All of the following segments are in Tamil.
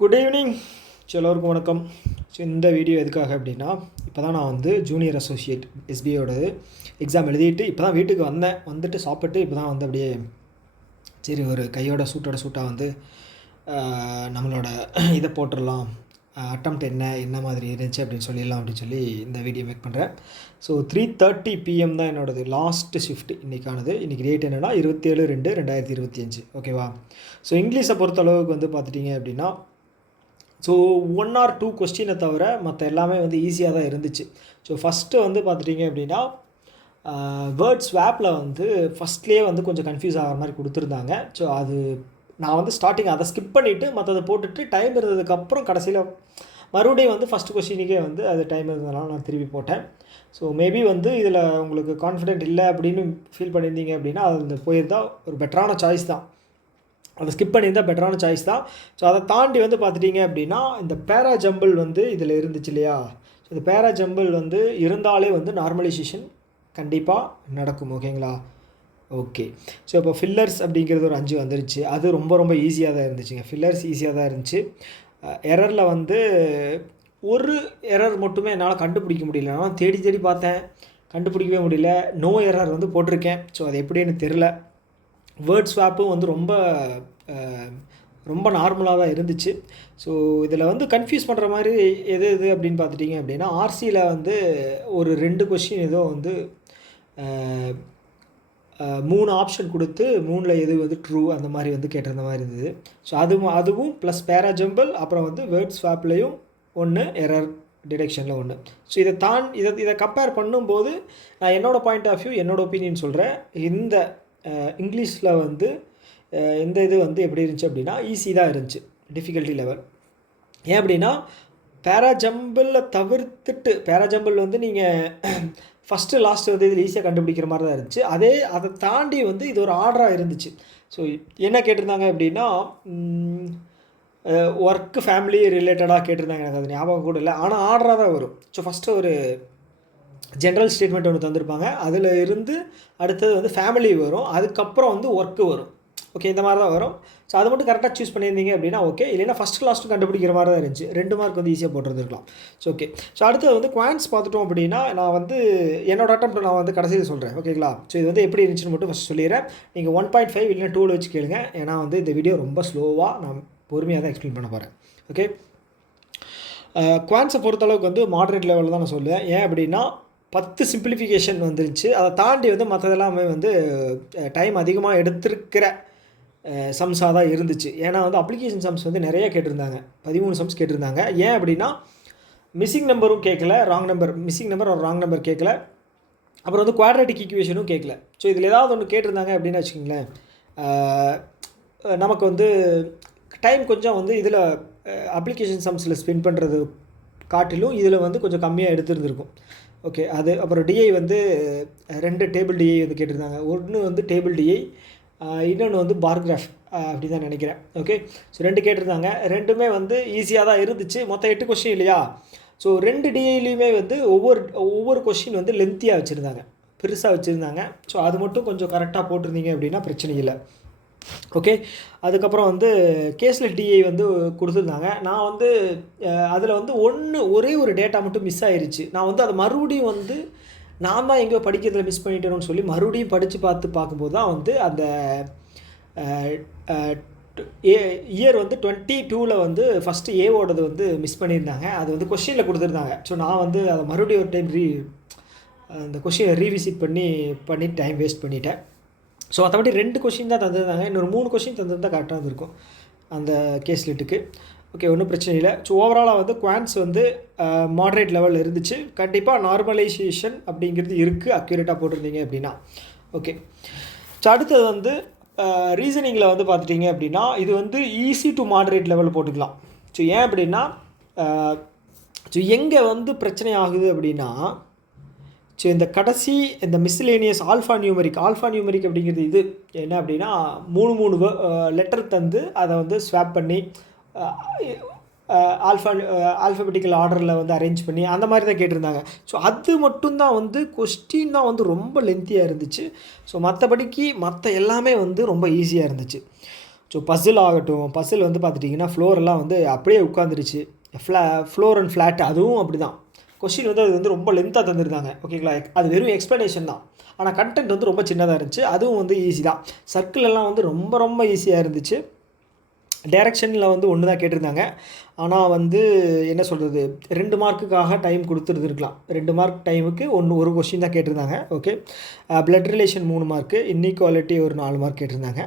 குட் ஈவினிங் எல்லோருக்கும் வணக்கம். ஸோ இந்த வீடியோ எதுக்காக அப்படின்னா, இப்போ தான் நான் வந்து ஜூனியர் அசோசியேட் எஸ்பிஐயோடது எக்ஸாம் எழுதிட்டு இப்போ தான் வீட்டுக்கு வந்துட்டு சாப்பிட்டு இப்போ தான் வந்து அப்படியே சரி ஒரு கையோட சூட்டாக வந்து நம்மளோட இதை போட்டுடலாம், அட்டம்ப்ட் என்ன மாதிரி இருந்துச்சு அப்படின்னு சொல்லிடலாம் அப்படின்னு சொல்லி இந்த வீடியோ மேக் பண்ணுறேன். ஸோ 3:30 PM தான் என்னோடது லாஸ்ட்டு ஷிஃப்ட் இன்றைக்கானது. இன்றைக்கி டேட் என்னென்னா 27/2/2025. ஓகேவா? ஸோ இங்கிலீஷை பொறுத்தளவுக்கு வந்து பார்த்துட்டிங்க அப்படின்னா, ஸோ 1 or 2 கொஸ்டினை தவிர மற்ற எல்லாமே வந்து ஈஸியாக தான் இருந்துச்சு. ஸோ ஃபஸ்ட்டு வந்து பார்த்துட்டிங்க அப்படின்னா வேர்ட் ஸ்வாப்பில் வந்து ஃபஸ்ட்லேயே வந்து கொஞ்சம் கன்ஃபியூஸ் ஆகிற மாதிரி கொடுத்துருந்தாங்க. ஸோ அது நான் வந்து ஸ்டார்டிங் அதை ஸ்கிப் பண்ணிவிட்டு மற்றதை போட்டுட்டு டைம் இருந்ததுக்கப்புறம் கடைசியில் மறுபடியும் வந்து ஃபஸ்ட்டு கொஸ்டினுக்கே வந்து அது டைம் இருந்ததுனால நான் திருப்பி போட்டேன். ஸோ மேபி வந்து இதில் உங்களுக்கு கான்ஃபிடென்ட் இல்லை அப்படின்னு ஃபீல் பண்ணியிருந்தீங்க அப்படின்னா அது போயிருந்தால் ஒரு பெட்டரான சாய்ஸ் தான். அதை ஸ்கிப் பண்ணியிருந்தால் பெட்டரான சாய்ஸ் தான். ஸோ அதை தாண்டி வந்து பார்த்துட்டிங்க அப்படின்னா இந்த பேரா ஜம்பிள் வந்து இதில் இருந்துச்சு இல்லையா? ஸோ இந்த பேரா ஜம்பிள் வந்து இருந்தாலே வந்து நார்மலைசேஷன் கண்டிப்பாக நடக்கும். ஓகேங்களா? ஓகே. ஸோ இப்போ ஃபில்லர்ஸ் அப்படிங்கிறது ஒரு 5 வந்துருச்சு. அது ரொம்ப ஈஸியாக தான் இருந்துச்சுங்க. ஃபில்லர்ஸ் ஈஸியாக தான் இருந்துச்சு. எரரில் வந்து ஒரு எரர் மட்டுமே என்னால் கண்டுபிடிக்க முடியல. நான் தேடி பார்த்தேன், கண்டுபிடிக்கவே முடியல. நோ எரர் வந்து போட்டிருக்கேன். ஸோ அது எப்படின்னு தெரில. வேர்ட் ஸ்வாப்பும் வந்து ரொம்ப நார்மலாக தான் இருந்துச்சு. ஸோ இதில் வந்து கன்ஃபியூஸ் பண்ணுற மாதிரி எது அப்படின்னு பார்த்துட்டிங்க அப்படின்னா, ஆர்சியில் வந்து ஒரு 2 கொஸ்டின் ஏதோ வந்து 3 ஆப்ஷன் கொடுத்து 3ல் எது வந்து ட்ரூ அந்த மாதிரி வந்து கேட்டிருந்த மாதிரி இருந்தது. ஸோ அதுவும் ப்ளஸ் பேரா ஜம்பிள், அப்புறம் வந்து வேர்ட் ஸ்வாப்லேயும் 1 எரர் டிடெக்ஷனில் 1. ஸோ இதை கம்பேர் பண்ணும்போது நான் என்னோடய பாயிண்ட் ஆஃப் வியூ, என்னோடய ஒப்பீனியன் சொல்கிறேன். இந்த இங்கிலீஷில் வந்து இந்த இது வந்து எப்படி இருந்துச்சு அப்படின்னா ஈஸி தான் இருந்துச்சு டிஃபிகல்ட்டி லெவல். ஏன் அப்படின்னா பேரா ஜம்பிளில் தவிர்த்துட்டு, பேரா ஜம்பிள் வந்து நீங்கள் ஃபஸ்ட்டு லாஸ்ட்டு வந்து இதில் ஈஸியாக கண்டுபிடிக்கிற மாதிரி தான் இருந்துச்சு. அதை தாண்டி வந்து இது ஒரு ஆர்டராக இருந்துச்சு. ஸோ என்ன கேட்டிருந்தாங்க அப்படின்னா, ஒர்க்கு ஃபேமிலி ரிலேட்டடாக கேட்டிருந்தாங்க. எனக்கு அது ஞாபகம் கூட இல்லை, ஆனால் ஆர்டராக தான் வரும். ஸோ ஃபஸ்ட்டு ஒரு ஜென்ரல் ஸ்டேட்மெண்ட் ஒன்று தந்திருப்பாங்க. அதில் இருந்து அடுத்தது வந்து ஃபேமிலி வரும், அதுக்கப்புறம் வந்து ஒர்க்கு வரும். ஓகே, இந்த மாதிரி தான் வரும். ஸோ அது மட்டும் கரெக்டாக சூஸ் பண்ணியிருந்தீங்க அப்படின்னா ஓகே. இல்லைன்னா ஃபஸ்ட்டு லாஸ்ட்டு கண்டுபிடிக்கிற மாதிரி தான் இருந்துச்சு. 2 மார்க் வந்து ஈஸியாக போட்டுருந்துருக்கலாம். So okay. ஸோ அடுத்தது வந்து குவான்ஸ் பார்த்துட்டோம் அப்படின்னா, நான் வந்து என்னோட அட்டம்ப்ட் நான் வந்து கடைசியில் சொல்கிறேன். ஓகேங்களா? ஸோ இது வந்து எப்படி இருந்துச்சுன்னு மட்டும் ஃபஸ்ட் சொல்லிடுறேன். நீங்கள் 1.5 இல்லைன்னா 2 வச்சு கேளுங்க. ஏன்னா வந்து இந்த வீடியோ ரொம்ப ஸ்லோவாக நான் பொறுமையாக தான் எக்ஸ்பிளைன் பண்ண போகிறேன். ஓகே. குவான்ஸை பொறுத்தளவுக்கு வந்து மாடரேட் லெவலில் தான் நான் சொல்லுவேன். ஏன் அப்படின்னா 10 சிம்பிளிஃபிகேஷன் வந்துருச்சு. அதை தாண்டி வந்து மற்றதெல்லாமே வந்து டைம் அதிகமாக எடுத்திருக்கிற சம்ஸாக தான் இருந்துச்சு. ஏன்னா வந்து அப்ளிகேஷன் சம்ஸ் வந்து நிறைய கேட்டிருந்தாங்க. 13 சம்ஸ் கேட்டிருந்தாங்க. ஏன் அப்படின்னா மிஸ்ஸிங் நம்பரும் கேட்கல, மிஸ்ஸிங் நம்பர் ஒரு ராங் நம்பர் கேட்கல, அப்புறம் வந்து குவாட்ரேட்டிக் ஈக்குவேஷனும் கேட்கல. ஸோ இதில் ஏதாவது ஒன்று கேட்டிருந்தாங்க அப்படின்னு வச்சுக்கிங்களேன், நமக்கு வந்து டைம் கொஞ்சம் வந்து இதில் அப்ளிகேஷன் சம்ஸில் ஸ்பெண்ட் பண்ணுறது காட்டிலும் இதில் வந்து கொஞ்சம் கம்மியாக எடுத்துருந்துருக்கும். ஓகே. அது அப்புறம் டிஐ வந்து 2 டேபிள் டிஐ வந்து கேட்டிருந்தாங்க. ஒன்று வந்து டேபிள் டிஐ, இன்னொன்று வந்து பார்கிராஃப் அப்படி தான் நினைக்கிறேன். ஓகே. ஸோ 2 கேட்டிருந்தாங்க. 2மே வந்து ஈஸியாக தான் இருந்துச்சு. மொத்தம் 8 கொஸ்டின் இல்லையா? ஸோ 2 டிஐலையுமே வந்து ஒவ்வொரு கொஸ்டின் வந்து லென்த்தியாக வச்சுருந்தாங்க, பெருசாக வச்சுருந்தாங்க. ஸோ அது மட்டும் கொஞ்சம் கரெக்டாக போட்டிருந்தீங்க அப்படின்னா பிரச்சனை இல்லை. ஓகே. அதுக்கப்புறம் வந்து கேஸ்லெஸ் டிஐ வந்து கொடுத்துருந்தாங்க. நான் வந்து அதில் வந்து ஒரே ஒரு டேட்டா மட்டும் மிஸ் ஆயிடுச்சு. நான் வந்து அதை மறுபடியும் வந்து நான் தான் எங்கேயோ படிக்கிறதுல மிஸ் பண்ணிட்டேன்னு சொல்லி மறுபடியும் படித்து பார்க்கும்போது தான் வந்து அந்த இயர் வந்து 22ல் வந்து ஃபஸ்ட்டு ஏவோடது வந்து மிஸ் பண்ணியிருந்தாங்க. அது வந்து கொஸ்டினில் கொடுத்துருந்தாங்க. ஸோ நான் வந்து அதை மறுபடியும் ஒரு டைம் அந்த கொஸ்டினை ரீவிசிட் பண்ணி டைம் வேஸ்ட் பண்ணிட்டேன். ஸோ மற்றபடி 2 கொஸ்டின் தான் தந்திருந்தாங்க. இன்னொரு 3 கொஸ்டின் தந்திருந்தால் கரெக்டாக இருந்திருக்கும் அந்த கேஸ்லெட்டுக்கு. ஓகே, ஒன்றும் பிரச்சனை இல்லை. ஸோ ஓவராலாக வந்து குவான்ஸ் வந்து மாடரேட் லெவலில் இருந்துச்சு. கண்டிப்பாக நார்மலைசேஷன் அப்படிங்கிறது இருக்குது அக்யூரேட்டாக போட்டிருந்தீங்க அப்படின்னா. ஓகே. ஸோ அடுத்தது வந்து ரீசனிங்கில் வந்து பார்த்துட்டிங்க அப்படின்னா இது வந்து ஈஸி டு மாடரேட் லெவலில் போட்டுக்கலாம். ஸோ ஏன் அப்படின்னா ஸோ எங்கே வந்து பிரச்சனை ஆகுது அப்படின்னா, ஸோ இந்த கடைசி இந்த மிஸ்லேனியஸ் ஆல்ஃபா நியூமரிக் அப்படிங்கிறது இது என்ன அப்படின்னா 3 லெட்டர் தந்து அதை வந்து ஸ்வாப் பண்ணி ஆல்ஃபபெட்டிக்கல் ஆர்டரில் வந்து அரேஞ்ச் பண்ணி அந்த மாதிரி தான் கேட்டிருந்தாங்க. ஸோ அது மட்டும்தான் வந்து கொஸ்டின் தான் வந்து ரொம்ப லென்த்தியாக இருந்துச்சு. ஸோ மற்றபடிக்கு மற்ற எல்லாமே வந்து ரொம்ப ஈஸியாக இருந்துச்சு. ஸோ பசில் ஆகட்டும், பசில் வந்து பார்த்துட்டிங்கன்னா ஃப்ளோரெல்லாம் வந்து அப்படியே உட்காந்துருச்சு. ஃப்ளோர் அண்ட் ஃப்ளாட் அதுவும் அப்படி தான். கொஷின் வந்து அது வந்து ரொம்ப லென்த்தாக தந்துருந்தாங்க. ஓகேங்களா, அது வெறும் எக்ஸ்ப்ளனேஷன் தான். ஆனால் கண்டென்ட் வந்து ரொம்ப சின்னதாக இருந்துச்சு. அதுவும் வந்து ஈஸி தான். சர்க்கிள் எல்லாம் வந்து ரொம்ப ரொம்ப ஈஸியாக இருந்துச்சு. டைரக்ஷனில் வந்து ஒன்று தான் கேட்டிருந்தாங்க. ஆனால் வந்து என்ன சொல்கிறது, 2 மார்க்குக்காக டைம் கொடுத்துருந்துருக்கலாம். 2 மார்க் டைமுக்கு ஒரு கொஸ்டின் தான் கேட்டிருந்தாங்க. Okay, blood relation 3 mark, inequality ஒரு 4 மார்க் கேட்டிருந்தாங்க.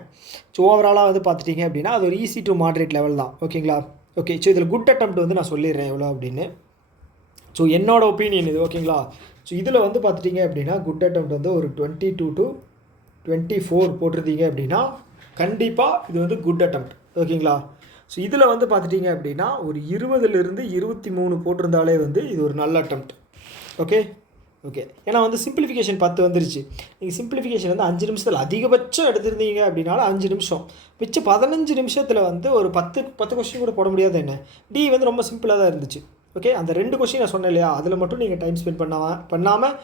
ஸோ ஓவராலாக வந்து பார்த்துட்டிங்க அப்படின்னா அது ஒரு ஈஸி டு மாட்ரேட் லெவல் தான். ஓகேங்களா, ஓகே. ஸோ இதில் குட் அட்டெம்ப்ட் வந்து நான் சொல்லிடுறேன் எவ்வளோ அப்படின்னு. ஸோ என்னோடய ஒப்பீனியன் இது. ஓகேங்களா, ஸோ இதில் வந்து பார்த்துட்டிங்க அப்படின்னா குட் அட்டெம்ப்ட் வந்து ஒரு 22 to 24 போட்டிருந்தீங்க அப்படின்னா கண்டிப்பாக இது வந்து குட் அட்டெம்ப்ட். ஓகேங்களா, ஸோ இதில் வந்து பார்த்துட்டிங்க அப்படின்னா ஒரு 20லிருந்து 23 போட்டிருந்தாலே வந்து இது ஒரு நல்ல அட்டெம்ப்ட். ஓகே ஓகே, ஏன்னா வந்து சிம்பிளிஃபிகேஷன் 10 வந்துருச்சு. நீங்கள் சிம்பிளிஃபிகேஷன் வந்து 5 நிமிஷத்தில் அதிகபட்சம் எடுத்திருந்தீங்க அப்படின்னாலும் 5 நிமிஷம், மிச்சம் 15 நிமிஷத்தில் வந்து ஒரு 10 கொஸ்டின் கூட போட முடியாது. என்ன டி வந்து ரொம்ப சிம்பிளாக தான் இருந்துச்சு. ஓகே, அந்த 2 கொஸ்டின் நான் சொன்னேன் இல்லையா, அதில் மட்டும் நீங்கள் டைம் ஸ்பெண்ட் பண்ணாமல்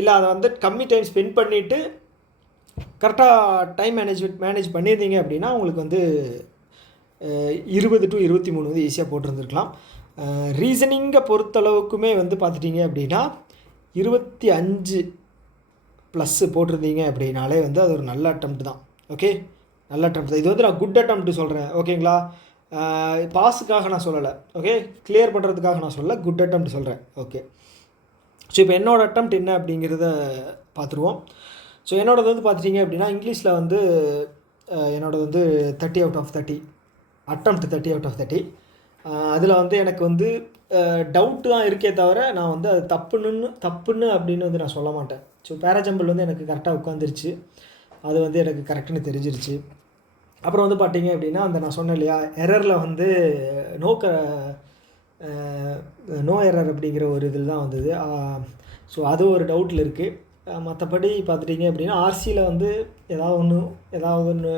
இல்லை அதை வந்து கம்மி டைம் ஸ்பெண்ட் பண்ணிவிட்டு கரெக்டாக டைம் மேனேஜ் பண்ணியிருந்தீங்க அப்படின்னா உங்களுக்கு வந்து 20 to 23 வந்து ஈஸியாக போட்டிருந்துருக்கலாம். ரீசனிங்கை பொறுத்தளவுக்குமே வந்து பார்த்துட்டிங்க அப்படின்னா 25 ப்ளஸ் போட்டிருந்தீங்க அப்படின்னாலே வந்து அது ஒரு நல்ல அட்டெம்ப்ட் தான். ஓகே, நல்ல அட்டெம்ப்ட் தான். இது வந்து நான் குட் அட்டெம்ப்ட் சொல்கிறேன். ஓகேங்களா, பாஸுக்காக நான் சொல்லலை. ஓகே, கிளியர் பண்ணுறதுக்காக நான் சொல்லலை, குட் அட்டெம்ப்ட் சொல்கிறேன். ஓகே, ஸோ இப்போ என்னோடய அட்டெம்ப்ட் என்ன அப்படிங்கிறத பார்த்துருவோம். ஸோ என்னோடது வந்து பார்த்துட்டிங்க அப்படின்னா இங்கிலீஷில் வந்து என்னோடது வந்து 30 out of 30 attempt 30 out of 30. அதில் வந்து எனக்கு வந்து டவுட்டு தான் இருக்கே தவிர நான் வந்து அது தப்புன்னு அப்படின்னு வந்து நான் சொல்ல மாட்டேன். ஸோ பேராஜம்பிள் வந்து எனக்கு கரெக்டாக உட்காந்துருச்சு, அது வந்து எனக்கு கரெக்டுன்னு தெரிஞ்சிருச்சு. அப்புறம் வந்து பார்த்தீங்க அப்படின்னா அந்த நான் சொன்னேன் இல்லையா எரரில் வந்து நோ எரர் அப்படிங்கிற ஒரு இதில் தான் வந்தது. ஸோ அது ஒரு டவுட்டில் இருக்குது. மற்றபடி பார்த்துட்டிங்க அப்படின்னா ஆர்சியில் வந்து ஏதாவது ஒன்று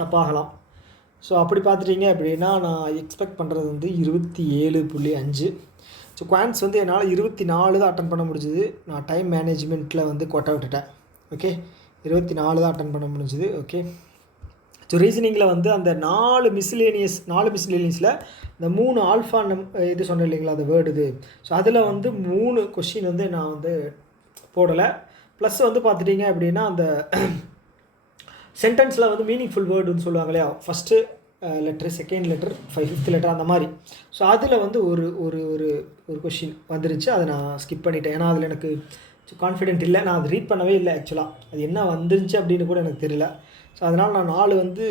தப்பாகலாம். ஸோ அப்படி பார்த்துட்டிங்க அப்படின்னா நான் எக்ஸ்பெக்ட் பண்ணுறது வந்து 27.5. ஸோ குவான்ஸ் வந்து என்னால் 24 தான் அட்டன் பண்ண முடிஞ்சுது. நான் டைம் மேனேஜ்மெண்ட்டில் வந்து கொட்டை விட்டுட்டேன். ஓகே, 24 தான் அட்டன் பண்ண முடிஞ்சுது. ஓகே, ஸோ ரீசனிங்கில் வந்து அந்த 4 மிஸ்லேனியஸில் இந்த 3 ஆல்ஃபா இது சொன்னேன் இல்லைங்களா, அந்த வேர்டு இது. ஸோ அதில் வந்து 3 கொஷின் வந்து நான் வந்து போடலை. ப்ளஸ் வந்து பார்த்துட்டிங்க அப்படின்னா அந்த சென்டென்ஸில் வந்து மீனிங்ஃபுல் வேர்டுன்னு சொல்லுவாங்க இல்லையா, first letter, second letter, 5th letter அந்த மாதிரி. ஸோ அதில் வந்து ஒரு ஒரு ஒரு கொஷின் வந்துருச்சு, அதை நான் ஸ்கிப் பண்ணிட்டேன். ஏன்னா அதில் எனக்கு கான்ஃபிடென்ட் இல்லை, நான் அதை ரீட் பண்ணவே இல்லை ஆக்சுவலாக. அது என்ன வந்துருச்சு அப்படின்னு கூட எனக்கு தெரியல. ஸோ அதனால் நான் 4 வந்து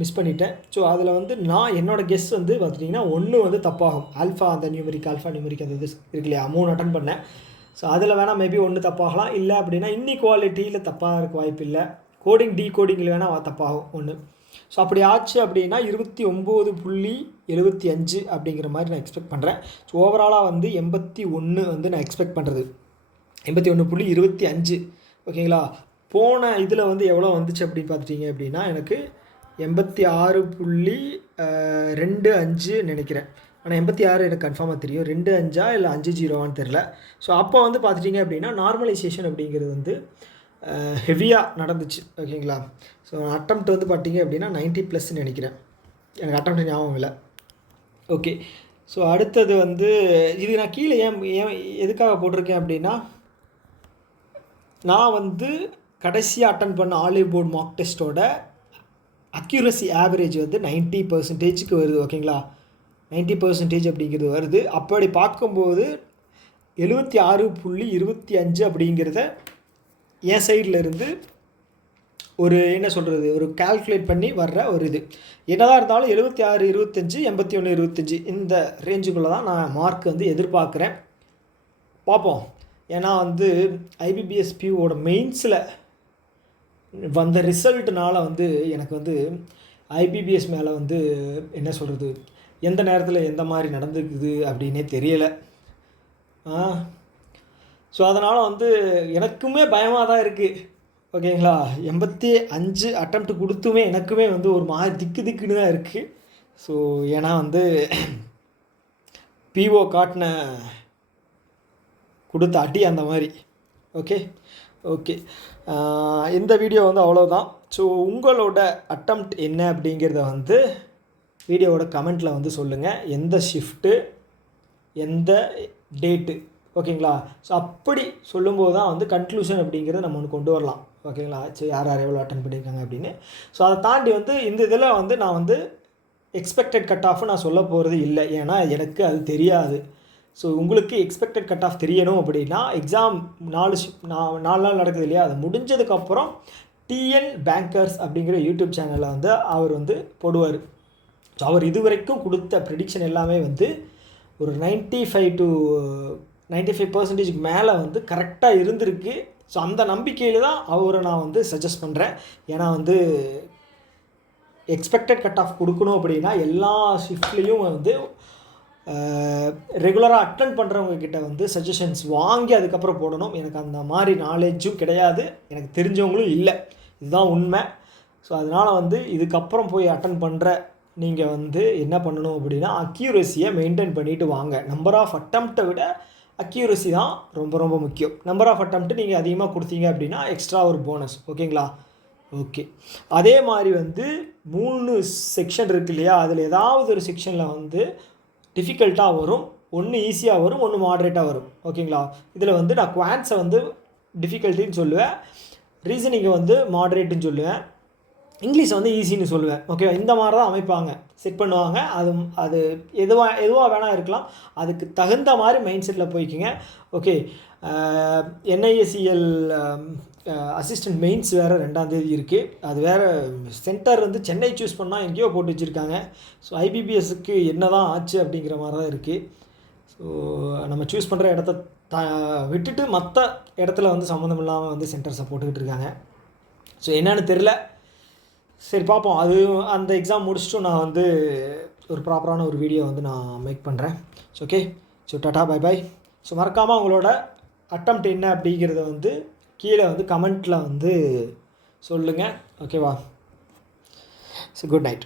மிஸ் பண்ணிட்டேன். ஸோ அதில் வந்து நான் என்னோடய கெஸ் வந்து பார்த்துட்டிங்கன்னா 1 வந்து தப்பாகும். ஆல்ஃபா நியூமெரிக் அந்த இது இருக்கு இல்லையா, 3 அட்டன் பண்ணேன். ஸோ அதில் வேணால் மேபி 1 தப்பாகலாம். இல்லை அப்படின்னா இன்இக்வாலிட்டியில் தப்பாக இருக்க வாய்ப்பு இல்லை. கோடிங்கில் வேணால் தப்பாகும் 1. ஸோ அப்படி ஆச்சு அப்படின்னா 29.75 அப்படிங்கிற மாதிரி நான் எக்ஸ்பெக்ட் பண்ணுறேன். ஸோ ஓவராலாக வந்து 81 வந்து நான் எக்ஸ்பெக்ட் பண்ணுறது 81.25. ஓகேங்களா, போன இதில் வந்து எவ்வளோ வந்துச்சு அப்படின்னு பார்த்துட்டிங்க அப்படின்னா எனக்கு 86.25 நினைக்கிறேன். ஆனால் 86 எனக்கு கன்ஃபார்மாக தெரியும். 25 இல்லை 50 தெரில. ஸோ அப்போ வந்து பார்த்துட்டிங்க அப்படின்னா நார்மலைசேஷன் அப்படிங்கிறது வந்து ஹெவியாக நடந்துச்சு. ஓகேங்களா, ஸோ அட்டெம்ப்ட் வந்து பார்த்திங்க அப்படின்னா 90+ நினைக்கிறேன், எனக்கு அட்டெம்ப்ட் ஞாபகம் இல்லை. ஓகே, ஸோ அடுத்தது வந்து இது நான் கீழே ஏன் எதுக்காக போட்டிருக்கேன் அப்படின்னா நான் வந்து கடைசியாக அட்டன் பண்ண ஆலிவ் போர்டு மார்க் டெஸ்ட்டோட அக்யூரசி ஆவரேஜ் வந்து 90% வருது. ஓகேங்களா, 90% அப்படிங்கிறது வருது. அப்படி பார்க்கும்போது 76.25 அப்படிங்கிறத என் சைடில் இருந்து ஒரு என்ன சொல்கிறது, ஒரு கால்குலேட் பண்ணி வர்ற ஒரு இது. என்னதான் இருந்தாலும் 76.25, 81.25 இந்த ரேஞ்சுக்குள்ளே தான் நான் மார்க் வந்து எதிர்பார்க்குறேன். பார்ப்போம். ஏன்னா வந்து ஐபிபிஎஸ் பியூவோட மெயின்ஸில் வந்த ரிசல்ட்னால வந்து எனக்கு வந்து ஐபிபிஎஸ் மேலே வந்து என்ன சொல்கிறது, எந்த நேரத்தில் எந்த மாதிரி நடந்துக்குது அப்படின்னே தெரியலை. ஸோ அதனால் வந்து எனக்குமே பயமாக தான் இருக்குது. ஓகேங்களா, 85 அட்டெம்ப்ட் கொடுத்துமே எனக்குமே வந்து ஒரு மாதிரி திக்குன்னு தான் இருக்குது. ஸோ ஏன்னா வந்து பிஓ கொடுத்த அடி அந்த மாதிரி. ஓகே ஓகே, இந்த வீடியோ வந்து அவ்வளோதான். ஸோ உங்களோட அட்டெம்ப்ட் என்ன அப்படிங்கிறத வந்து வீடியோவோட கமெண்ட்டில் வந்து சொல்லுங்கள். எந்த ஷிஃப்ட்டு, எந்த டேட்டு, ஓகேங்களா? ஸோ அப்படி சொல்லும்போது தான் வந்து கன்க்ளூஷன் அப்படிங்கிறத நம்ம ஒன்று கொண்டு வரலாம், ஓகேங்களா? சரி, யார் யார் எவ்வளோ அட்டன் பண்ணியிருக்காங்க அப்படின்னு. ஸோ அதை தாண்டி வந்து இந்த இதில் வந்து நான் வந்து எக்ஸ்பெக்டட் கட் ஆஃப் நான் சொல்ல போகிறது இல்லை, ஏன்னா எனக்கு அது தெரியாது. ஸோ உங்களுக்கு எக்ஸ்பெக்டட் கட் ஆஃப் தெரியணும் அப்படின்னா எக்ஸாம் 4 நாள் நடக்குது இல்லையா, அது முடிஞ்சதுக்கப்புறம் டிஎன் பேங்கர்ஸ் அப்படிங்கிற யூடியூப் சேனலில் வந்து அவர் வந்து போடுவார். ஸோ அவர் இதுவரைக்கும் கொடுத்த ப்ரெடிக்ஷன் எல்லாமே வந்து ஒரு 95% மேலே வந்து கரெக்டாக இருந்திருக்கு. ஸோ அந்த நம்பிக்கையில் தான் அவரை நான் வந்து சஜஸ்ட் பண்ணுறேன். ஏன்னா வந்து எக்ஸ்பெக்டட் கட் ஆஃப் கொடுக்கணும் அப்படின்னா எல்லா ஷிஃப்ட்லேயும் வந்து ரெகுலராக அட்டன் பண்ணுறவங்க கிட்ட வந்து சஜஷன்ஸ் வாங்கி அதுக்கப்புறம் போடணும். எனக்கு அந்த மாதிரி நாலேஜும் கிடையாது, எனக்கு தெரிஞ்சவங்களும் இல்லை, இதுதான் உண்மை. ஸோ அதனால் வந்து இதுக்கப்புறம் போய் அட்டன் பண்ணுற நீங்கள் வந்து என்ன பண்ணணும் அப்படின்னா அக்யூரஸியை மெயின்டைன் பண்ணிவிட்டு வாங்க. நம்பர் ஆஃப் அட்டெம்ப்டை விட அக்யூரஸி தான் ரொம்ப ரொம்ப முக்கியம். நம்பர் ஆஃப் அட்டெம்ப்ட் நீங்கள் அதிகமாக கொடுத்தீங்க அப்படின்னா எக்ஸ்ட்ரா ஒரு போனஸ், ஓகேங்களா? ஓகே, அதே மாதிரி வந்து 3 செக்ஷன் இருக்குது இல்லையா, அதில் ஏதாவது ஒரு செக்ஷனில் வந்து டிஃபிகல்ட்டாக வரும், ஒன்று ஈஸியாக வரும், ஒன்று மாட்ரேட்டாக வரும், ஓகேங்களா? இதில் வந்து நான் குவான்ஸை வந்து டிஃபிகல்ட்டின்னு சொல்லுவேன், ரீசனிங்கை வந்து மாட்ரேட்டுன்னு சொல்லுவேன், இங்கிலீஷை வந்து ஈஸின்னு சொல்லுவேன், ஓகே? இந்த மாதிரி தான் அமைப்பாங்க, செட் பண்ணுவாங்க. அது எதுவாக வேணால் இருக்கலாம், அதுக்கு தகுந்த மாதிரி மைண்ட் செட்டில் போய்க்குங்க, ஓகே? NISEL அசிஸ்டன்ட் மெயின்ஸ் வேறு 2ஆம் தேதி இருக்குது. அது வேறு சென்டர் வந்து சென்னை சூஸ் பண்ணால் எங்கேயோ போட்டு வச்சுருக்காங்க. ஸோ IBPSக்கு என்ன தான் ஆச்சு அப்படிங்கிற மாதிரி தான் இருக்குது. ஸோ நம்ம சூஸ் பண்ணுற இடத்த விட்டுட்டு மற்ற இடத்துல வந்து சம்மந்தம் இல்லாமல் வந்து சென்டர்ஸை போட்டுக்கிட்டு இருக்காங்க. ஸோ என்னென்னு தெரில, சரி பார்ப்போம். அது அந்த எக்ஸாம் முடிச்சுட்டும் நான் வந்து ஒரு ப்ராப்பரான ஒரு வீடியோ வந்து நான் மேக் பண்ணுறேன். So okay, so tata bye bye. So மறக்காமல் உங்களோட அட்டெம்ப்ட் என்ன அப்படிங்கிறத வந்து கீழே வந்து கமெண்ட்டில் வந்து சொல்லுங்கள், ஓகேவா? So good night.